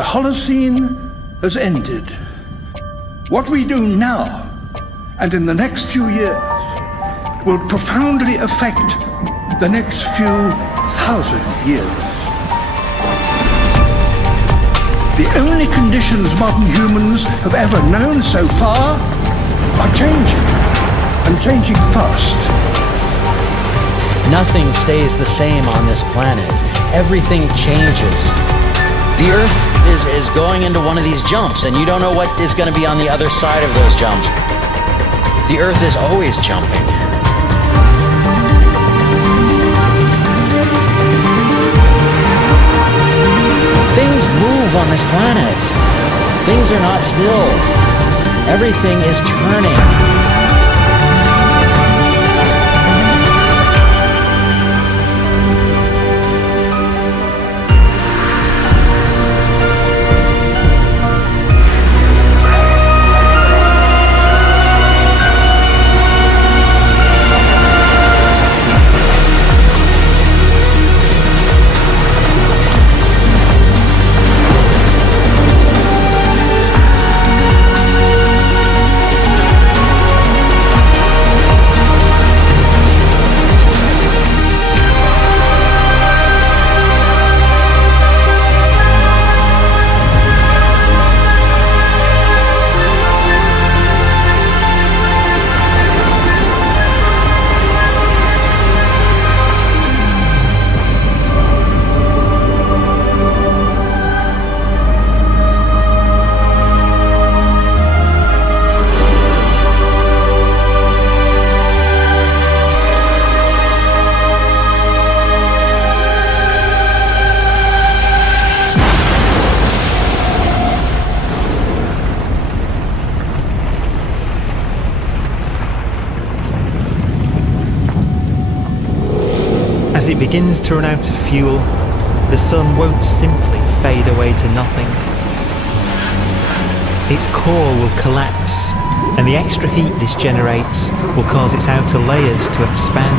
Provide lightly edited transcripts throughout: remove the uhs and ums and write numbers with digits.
The Holocene has ended. What we do now, and in the next few years, will profoundly affect the next few thousand years. The only conditions modern humans have ever known so far are changing, and changing fast. Nothing stays the same on this planet. Everything changes. The Earth is going into one of these jumps, and you don't know what is going to be on the other side of those jumps. The Earth is always jumping. Things move on this planet. Things are not still. Everything is turning. As it begins to run out of fuel, the sun won't simply fade away to nothing. Its core will collapse, and the extra heat this generates will cause its outer layers to expand.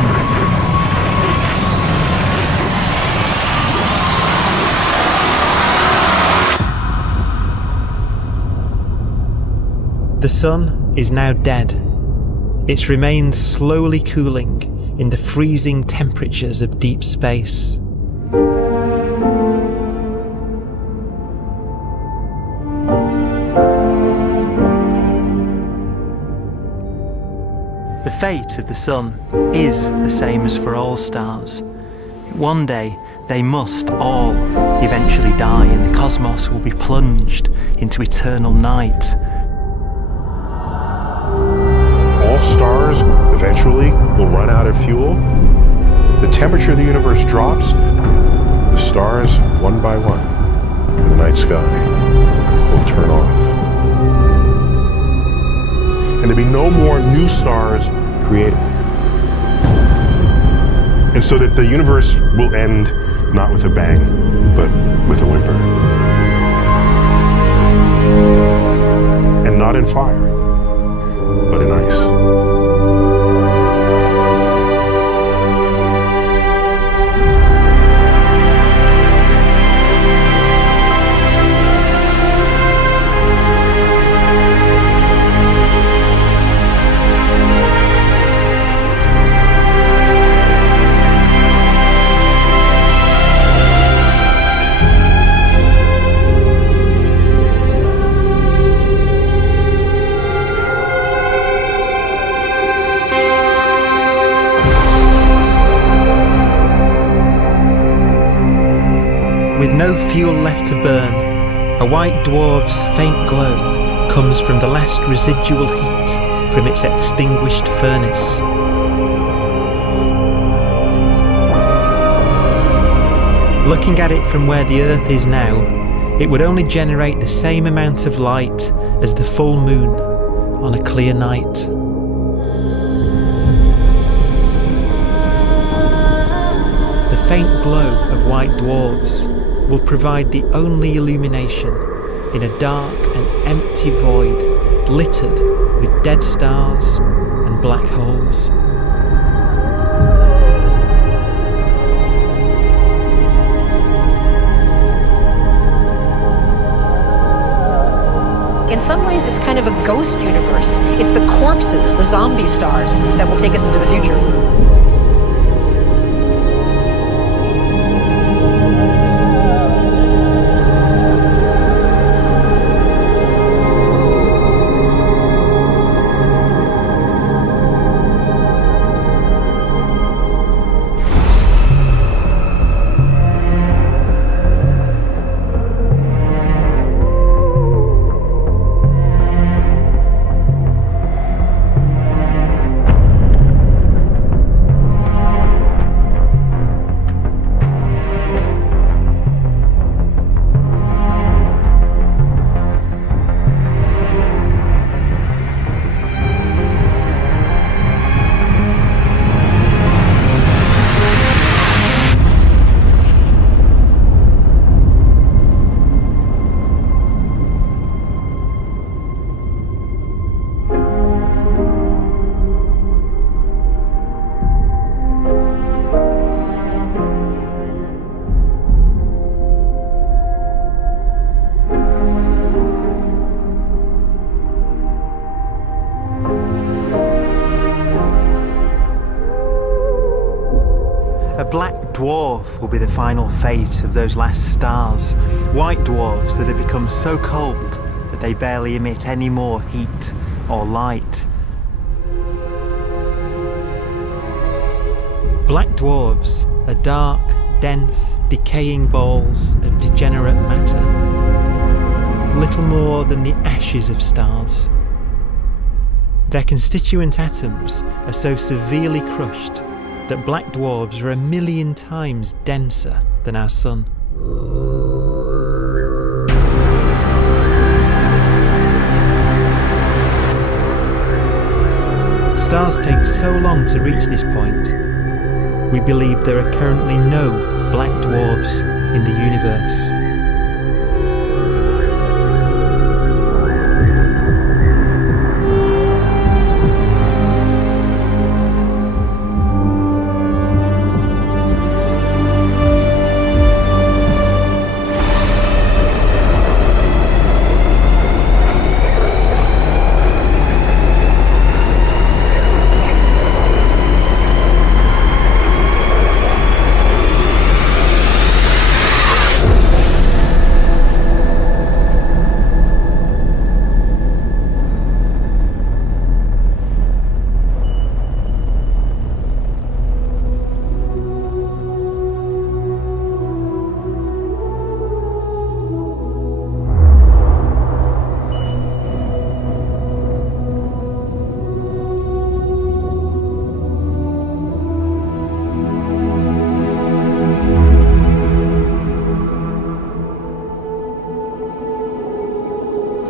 The sun is now dead. Its remains slowly cooling in the freezing temperatures of deep space. The fate of the sun is the same as for all stars. One day they must all eventually die, and the cosmos will be plunged into eternal night. All stars eventually will run out of fuel. The temperature of the universe drops. The stars, one by one, in the night sky, will turn off. And there'll be no more new stars created. And so that the universe will end not with a bang, but with a whimper. And not in fire, but in ice. With no fuel left to burn, a white dwarf's faint glow comes from the last residual heat from its extinguished furnace. Looking at it from where the Earth is now, it would only generate the same amount of light as the full moon on a clear night. The faint glow of white dwarfs will provide the only illumination in a dark and empty void littered with dead stars and black holes. some ways, it's kind of a ghost universe. It's the corpses, the zombie stars, that will take us into the future. A black dwarf will be the final fate of those last stars. White dwarfs that have become so cold that they barely emit any more heat or light. Black dwarfs are dark, dense, decaying balls of degenerate matter. Little more than the ashes of stars. Their constituent atoms are so severely crushed that black dwarfs are 1,000,000 times denser than our sun. Stars take so long to reach this point, we believe there are currently no black dwarfs in the universe.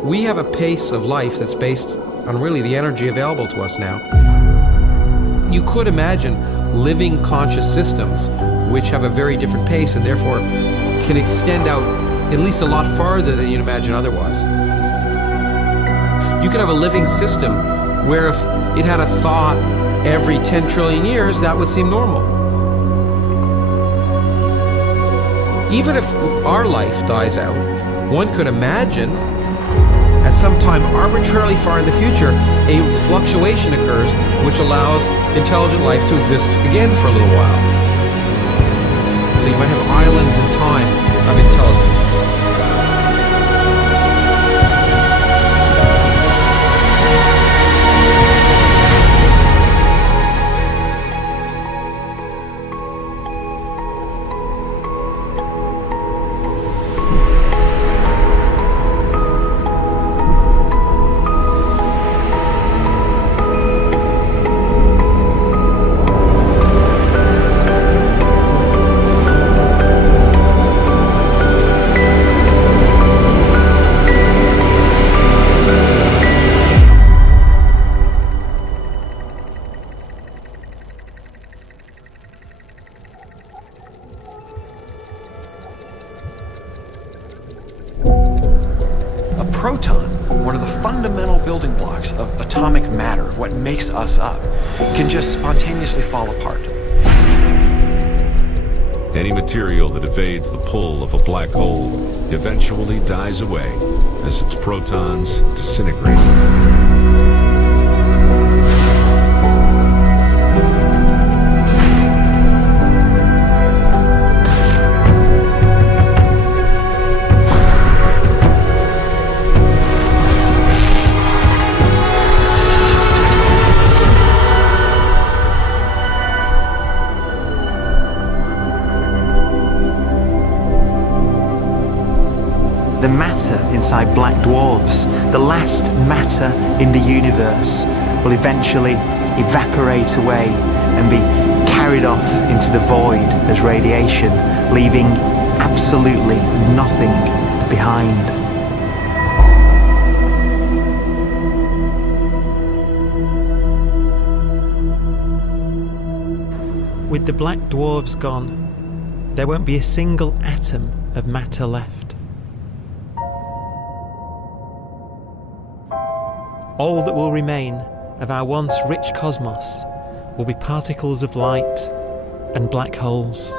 We have a pace of life that's based on really the energy available to us now. You could imagine living conscious systems which have a very different pace and therefore can extend out at least a lot farther than you'd imagine otherwise. You could have a living system where if it had a thought every 10 trillion years, that would seem normal. Even if our life dies out, one could imagine at some time arbitrarily far in the future, a fluctuation occurs which allows intelligent life to exist again for a little while. So you might have islands in time of intelligence. Proton, one of the fundamental building blocks of atomic matter, of what makes us up, can just spontaneously fall apart. Any material that evades the pull of a black hole eventually dies away as its protons disintegrate. The matter inside black dwarfs, the last matter in the universe, will eventually evaporate away and be carried off into the void as radiation, leaving absolutely nothing behind. With the black dwarfs gone, there won't be a single atom of matter left. All that will remain of our once rich cosmos will be particles of light and black holes.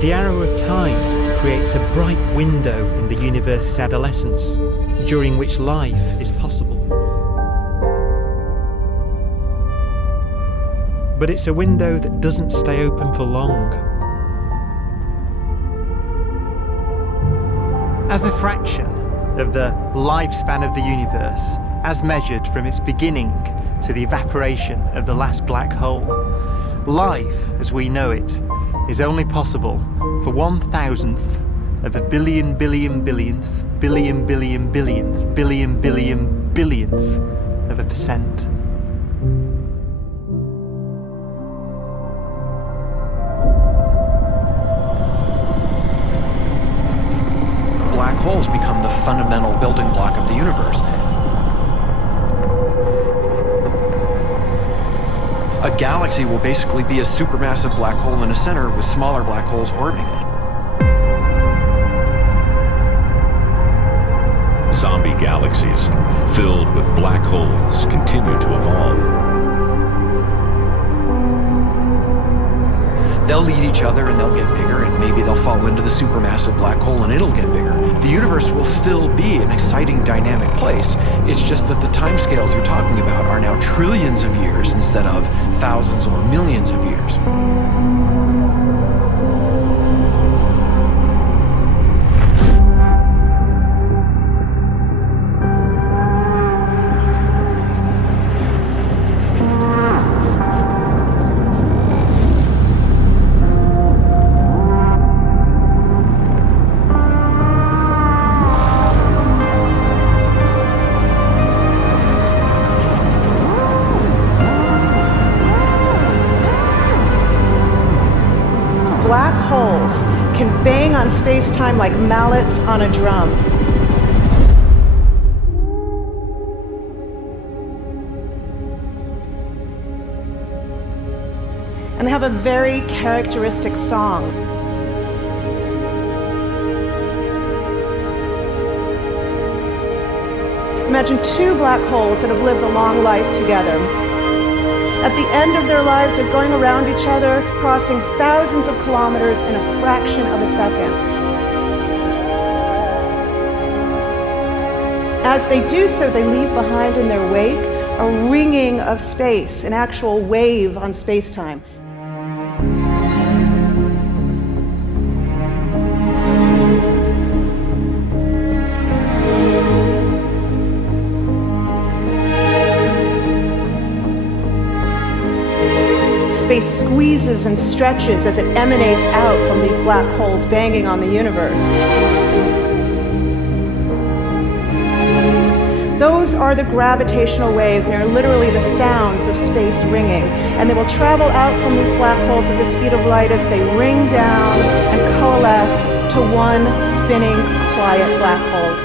The arrow of time creates a bright window in the universe's adolescence, during which life is possible. But it's a window that doesn't stay open for long. As a fraction of the lifespan of the universe, as measured from its beginning to the evaporation of the last black hole, life, as we know it, is only possible for 1,000th of a billion billionth of a percent. Black holes become the fundamental building block of the universe. A galaxy will basically be a supermassive black hole in a center with smaller black holes orbiting it. Zombie galaxies filled with black holes continue to evolve. They'll eat each other and they'll get bigger, and maybe they'll fall into the supermassive black hole and it'll get bigger. The universe will still be an exciting, dynamic place. It's just that the timescales you're talking about are now trillions of years instead of thousands or millions of years. Black holes can bang on space-time like mallets on a drum. And they have a very characteristic song. Imagine two black holes that have lived a long life together. At the end of their lives, they're going around each other, crossing thousands of kilometers in a fraction of a second. As they do so, they leave behind in their wake a ringing of space, an actual wave on space-time. squeezes and stretches as it emanates out from these black holes banging on the universe. Those are the gravitational waves. They are literally the sounds of space ringing. And they will travel out from these black holes at the speed of light as they ring down and coalesce to one spinning, quiet black hole.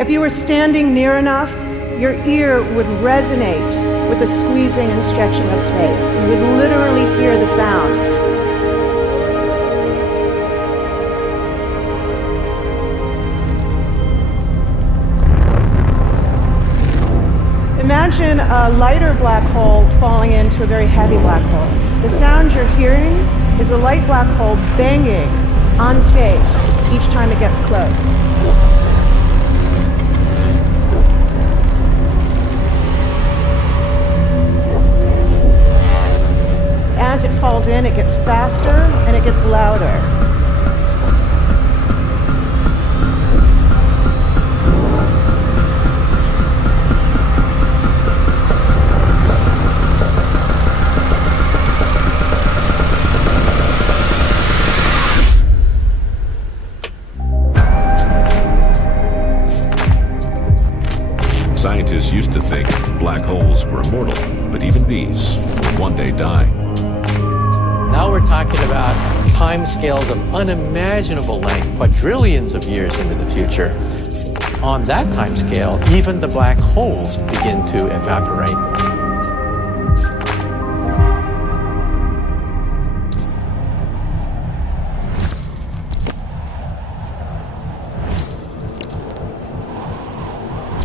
If you were standing near enough, your ear would resonate with the squeezing and stretching of space. You would literally hear the sound. Imagine a lighter black hole falling into a very heavy black hole. The sound you're hearing is a light black hole banging on space each time it gets close. As it falls in, it gets faster and it gets louder. Scientists used to think black holes were immortal, but even these will one day die. Now we're talking about timescales of unimaginable length, quadrillions of years into the future. On that timescale, even the black holes begin to evaporate.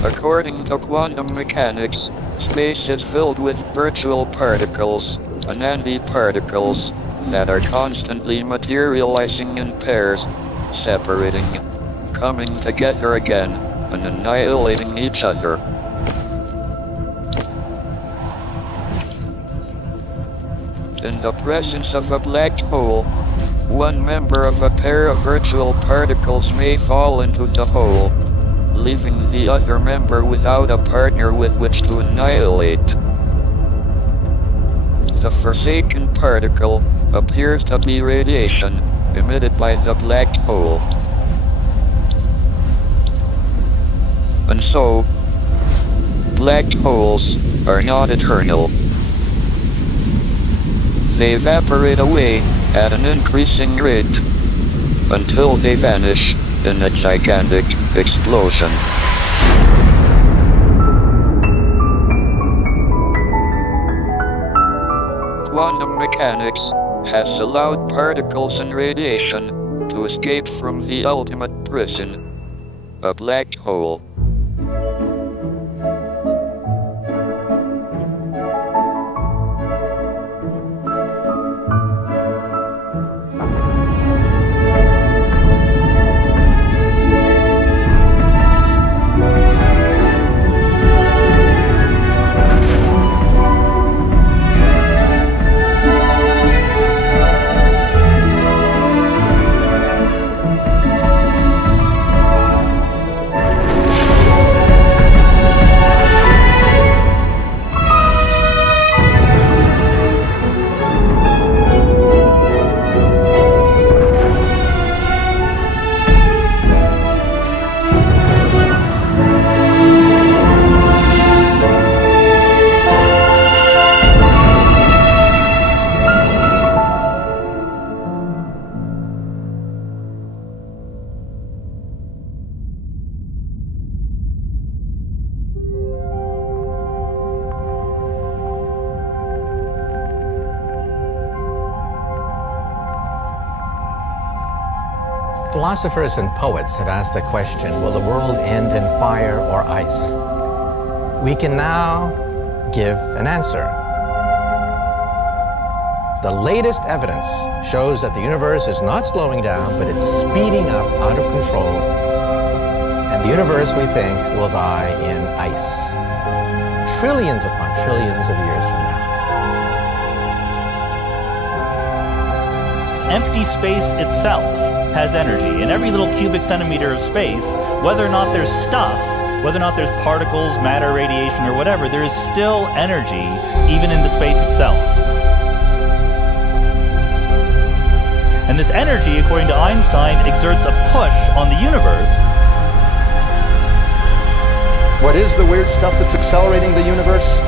According to quantum mechanics, space is filled with virtual particles, antiparticles, that are constantly materializing in pairs, separating, coming together again, and annihilating each other. In the presence of a black hole, one member of a pair of virtual particles may fall into the hole, leaving the other member without a partner with which to annihilate. The forsaken particle appears to be radiation emitted by the black hole. And so, black holes are not eternal. They evaporate away at an increasing rate until they vanish in a gigantic explosion. Quantum mechanics has allowed particles and radiation to escape from the ultimate prison, a black hole. Philosophers and poets have asked the question, will the world end in fire or ice? We can now give an answer. The latest evidence shows that the universe is not slowing down, but it's speeding up out of control. And the universe, we think, will die in ice. Trillions upon trillions of years from now. Empty space itself has energy. In every little cubic centimeter of space, whether or not there's stuff whether or not there's particles, matter, radiation, or whatever, there is still energy, even in the space itself. And this energy, according to Einstein, exerts a push on the universe. What is the weird stuff that's accelerating the universe?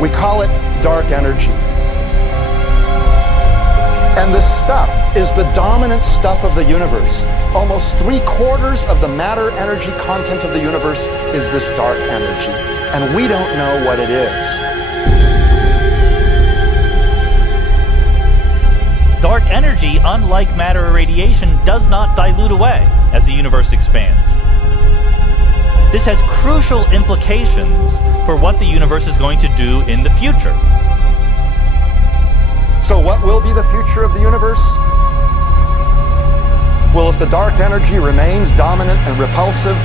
We call it dark energy. And this stuff is the dominant stuff of the universe. Almost 3/4 of the matter-energy content of the universe is this dark energy. And we don't know what it is. Dark energy, unlike matter or radiation, does not dilute away as the universe expands. This has crucial implications for what the universe is going to do in the future. So what will be the future of the universe? Well, if the dark energy remains dominant and repulsive,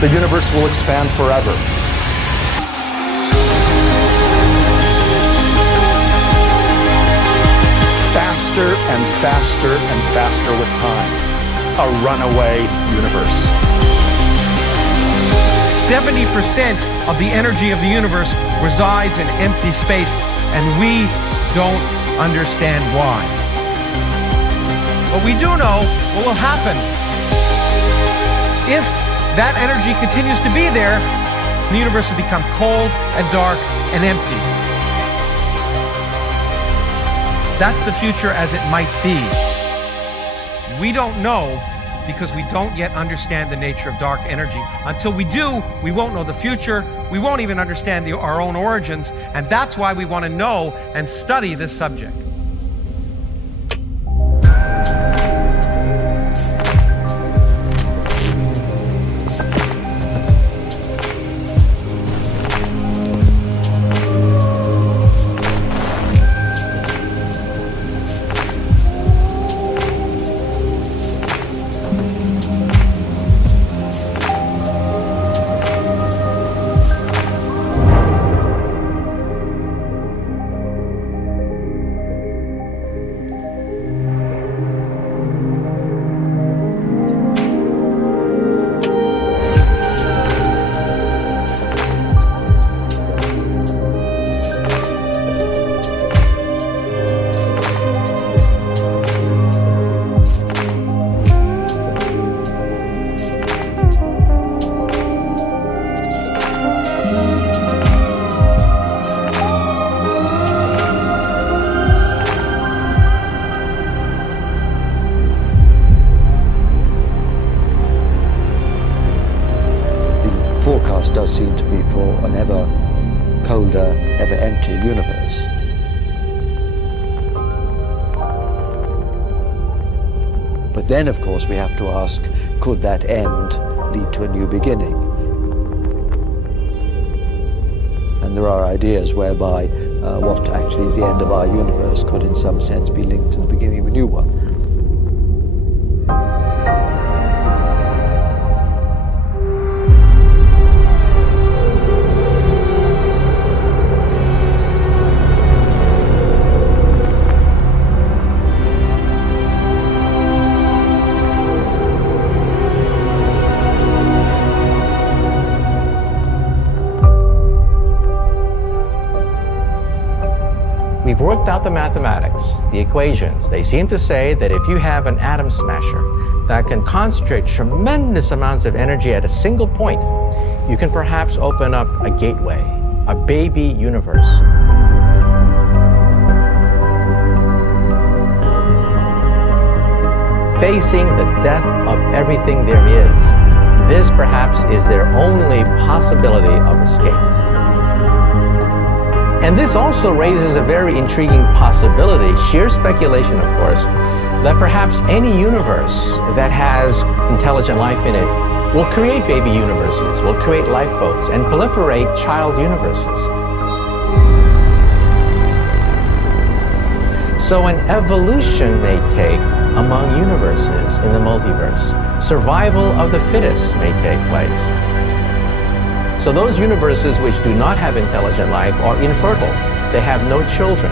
the universe will expand forever. Faster and faster and faster with time. A runaway universe. 70% of the energy of the universe resides in empty space, and we don't understand why. But we do know what will happen. If that energy continues to be there, the universe will become cold and dark and empty. That's the future as it might be. We don't know because we don't yet understand the nature of dark energy. Until we do, we won't know the future. We won't even understand our own origins, and that's why we want to know and study this subject. Does seem to be for an ever colder, ever emptier universe. But then, of course, we have to ask, could that end lead to a new beginning? And there are ideas whereby what actually is the end of our universe could in some sense be linked to the beginning of a new one. We've worked out the mathematics, the equations. They seem to say that if you have an atom smasher that can concentrate tremendous amounts of energy at a single point, you can perhaps open up a gateway, a baby universe. Facing the death of everything there is, this perhaps is their only possibility of escape. And this also raises a very intriguing possibility, sheer speculation of course, that perhaps any universe that has intelligent life in it will create baby universes, will create lifeboats, and proliferate child universes. So an evolution may take among universes in the multiverse. Survival of the fittest may take place. So those universes which do not have intelligent life are infertile. They have no children.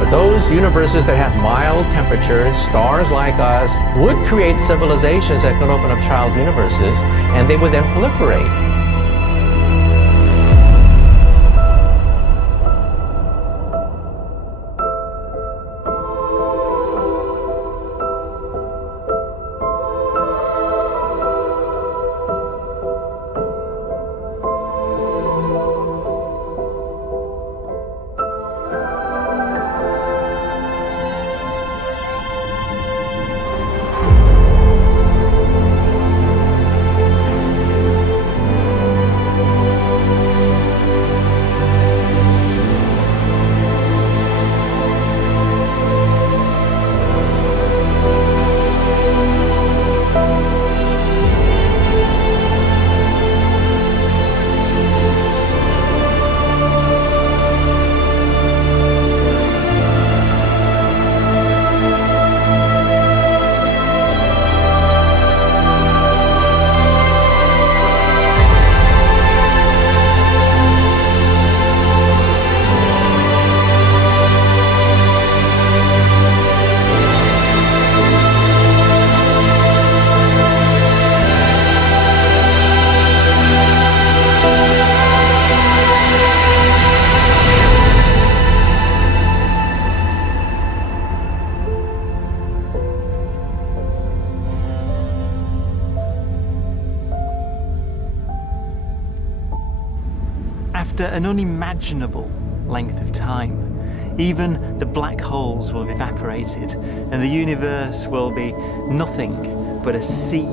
But Those universes that have mild temperatures, stars like us, would create civilizations that could open up child universes, and they would then proliferate. After an unimaginable length of time, even the black holes will have evaporated and the universe will be nothing but a sea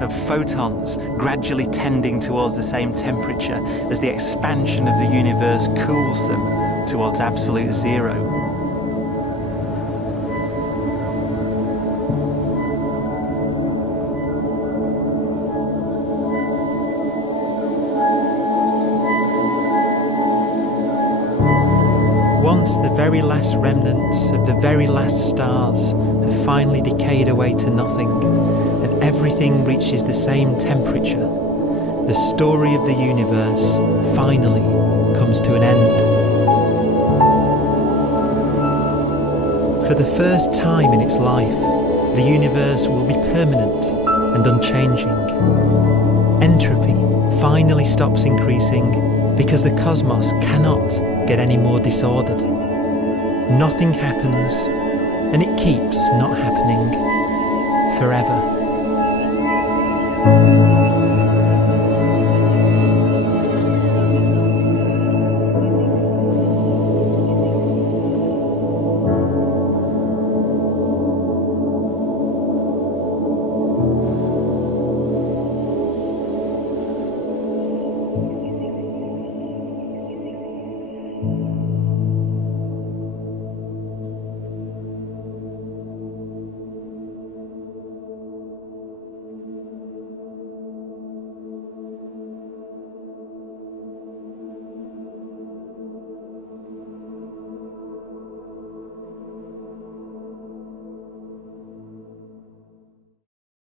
of photons gradually tending towards the same temperature as the expansion of the universe cools them towards absolute zero. Once the very last remnants of the very last stars have finally decayed away to nothing, and everything reaches the same temperature, the story of the universe finally comes to an end. For the first time in its life, the universe will be permanent and unchanging. Entropy finally stops increasing because the cosmos cannot get any more disordered. Nothing happens, and it keeps not happening forever.